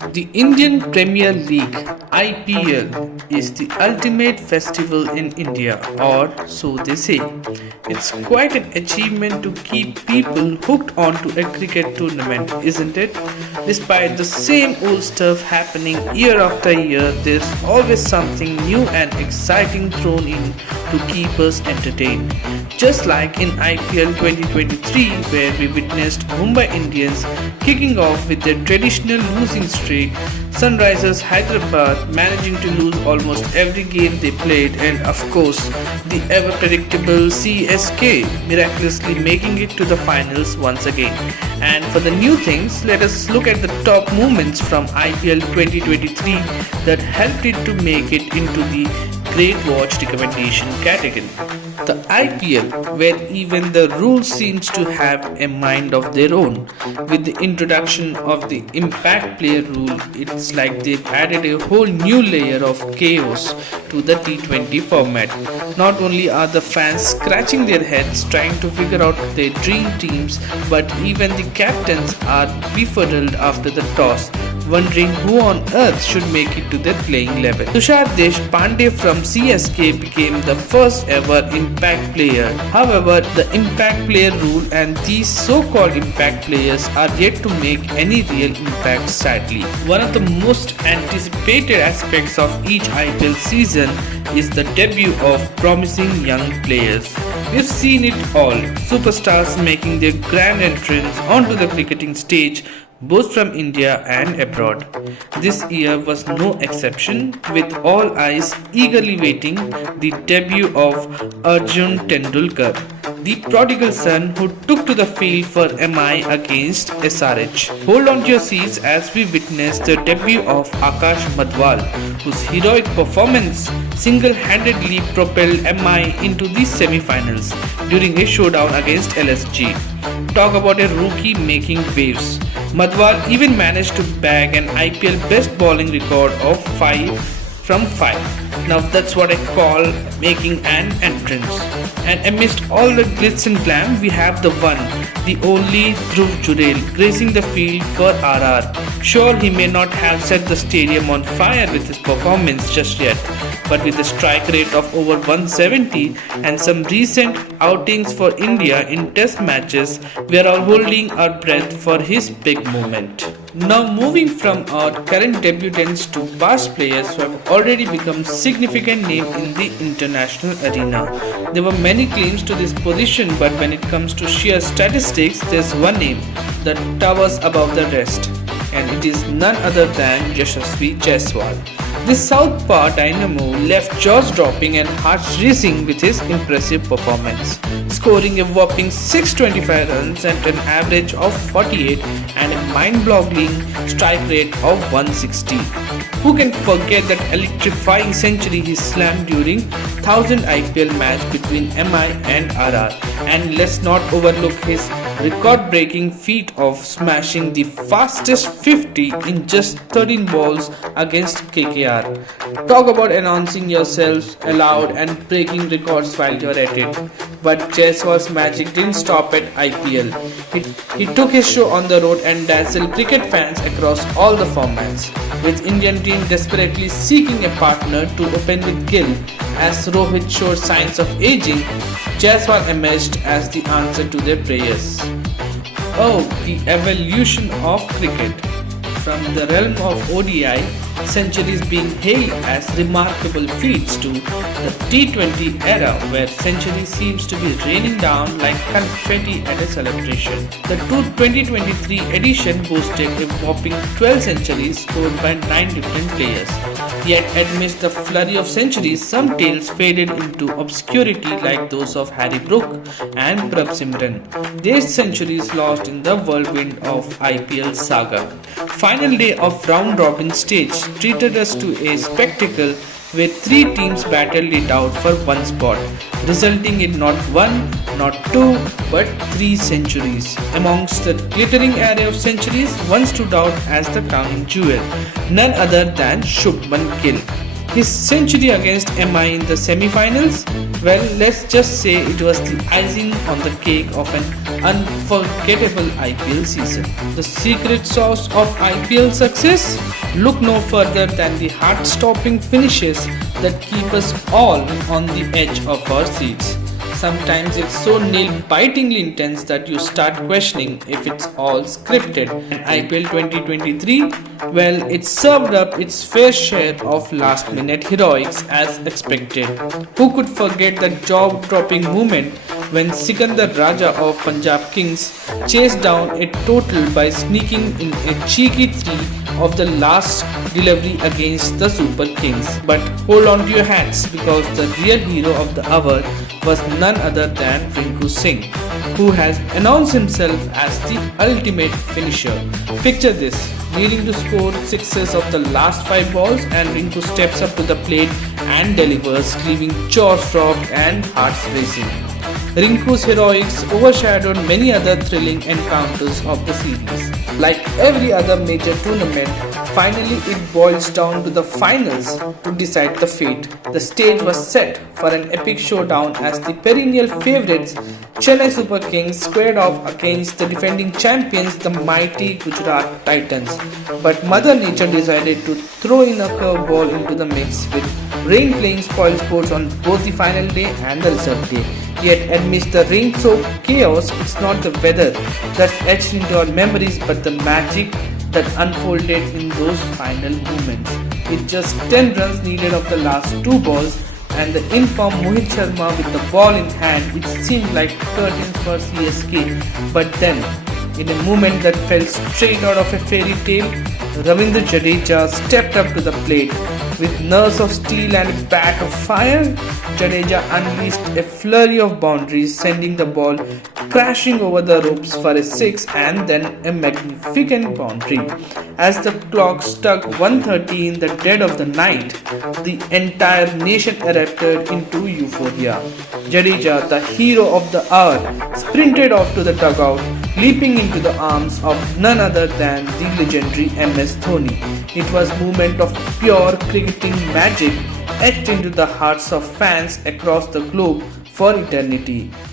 The Indian Premier League IPL is the ultimate festival in India, or so they say. It's quite an achievement to keep people hooked onto a cricket tournament, isn't it? Despite the same old stuff happening year after year, there's always something new and exciting thrown in to keep us entertained. Just like in IPL 2023, where we witnessed Mumbai Indians kicking off with their traditional losing streak, Sunrisers Hyderabad managing to lose almost every game they played, and of course, the ever predictable CSK miraculously making it to the finals once again. And for the new things, let us look at the top moments from IPL 2023 that helped it to make it into the Great Watch recommendation category. The IPL, where even the rules seems to have a mind of their own. With the introduction of the impact player rule, it's like they've added a whole new layer of chaos to the T20 format. Not only are the fans scratching their heads trying to figure out their dream teams, but even the captains are befuddled after the toss, wondering who on earth should make it to their playing level. Tushar Deshpande from CSK became the first ever impact player. However, the impact player rule and these so-called impact players are yet to make any real impact, sadly. One of the most anticipated aspects of each IPL season is the debut of promising young players. We've seen it all, superstars making their grand entrance onto the cricketing stage both from India and abroad. This year was no exception, with all eyes eagerly waiting the debut of Arjun Tendulkar, the prodigal son who took to the field for MI against SRH. Hold on to your seats as we witness the debut of Akash Madhwal, whose heroic performance single-handedly propelled MI into the semi-finals during a showdown against LSG. Talk about a rookie making waves. Madhwal even managed to bag an IPL best bowling record of 5 from 5. Now that's what I call making an entrance. And amidst all the glitz and glam, we have the one, the only Dhruv Jurel gracing the field for RR. Sure, he may not have set the stadium on fire with his performance just yet, but with a strike rate of over 170 and some recent outings for India in test matches, we are all holding our breath for his big moment. Now moving from our current debutants to past players who have already become significant name in the international arena. There were many claims to this position, but when it comes to sheer statistics, there's one name that towers above the rest, and it is none other than Yashasvi Jaiswal. This Southpaw dynamo left jaws dropping and hearts racing with his impressive performance, scoring a whopping 625 runs at an average of 48 and a mind-boggling strike rate of 160. Who can forget that electrifying century he slammed during 1000 IPL match between MI and RR? And let's not overlook his record-breaking feat of smashing the fastest 50 in just 13 balls against KKR. Talk about announcing yourselves aloud and breaking records while you're at it. But Jaiswal's magic didn't stop at IPL. He took his show on the road and dazzled cricket fans across all the formats, with Indian team desperately seeking a partner to open with Gill. As Rohit showed signs of aging, Jaiswal emerged as the answer to their prayers. Oh, the evolution of cricket. From the realm of ODI centuries being hailed as remarkable feats to the T20 era where century seems to be raining down like confetti at a celebration. The 2023 edition boasted a whopping 12 centuries scored by 9 different players. Yet amidst the flurry of centuries, some tales faded into obscurity like those of Harry Brook and Prabh Simran. Their centuries lost in the whirlwind of IPL saga. Final day of round-robin stage treated us to a spectacle where 3 teams battled it out for one spot, resulting in not 1, not 2, but 3 centuries. Amongst the glittering array of centuries, one stood out as the crown jewel, none other than Shubman Gill. His century against MI in the semi-finals? Well, let's just say it was the icing on the cake of an unforgettable IPL season. The secret sauce of IPL success? Look no further than the heart-stopping finishes that keep us all on the edge of our seats. Sometimes it's so nail-bitingly intense that you start questioning if it's all scripted. And IPL 2023, well, it served up its fair share of last-minute heroics as expected. Who could forget the jaw-dropping moment when Sikandar Raja of Punjab Kings chased down a total by sneaking in a cheeky three of the last delivery against the Super Kings. But hold on to your hats, because the real hero of the hour was none other than Rinku Singh, who has announced himself as the ultimate finisher. Picture this, needing to score sixes of the last 5 balls, and Rinku steps up to the plate and delivers, leaving jaws dropped and hearts racing. Rinku's heroics overshadowed many other thrilling encounters of the series. Like every other major tournament, finally it boils down to the finals to decide the fate. The stage was set for an epic showdown as the perennial favourites Chennai Super Kings squared off against the defending champions, the mighty Gujarat Titans. But Mother Nature decided to throw in a curveball into the mix, with rain playing spoilsports on both the final day and the result day. Yet amidst the rain-soaked chaos, it's not the weather that's etched into our memories, but the magic that unfolded in those final moments. With just 10 runs needed of the last 2 balls, and the informed Mohit Sharma with the ball in hand, it seemed like curtains for CSK. But then, in a moment that felt straight out of a fairy tale, Ravindra Jadeja stepped up to the plate. With nerves of steel and a bat of fire, Jadeja unleashed a flurry of boundaries, sending the ball crashing over the ropes for a 6 and then a magnificent boundary. As the clock struck 1:30 in the dead of the night, the entire nation erupted into euphoria. Jadeja, the hero of the hour, sprinted off to the dugout, leaping into the arms of none other than the legendary MS Dhoni. It was a moment of pure cricketing magic, etched into the hearts of fans across the globe for eternity.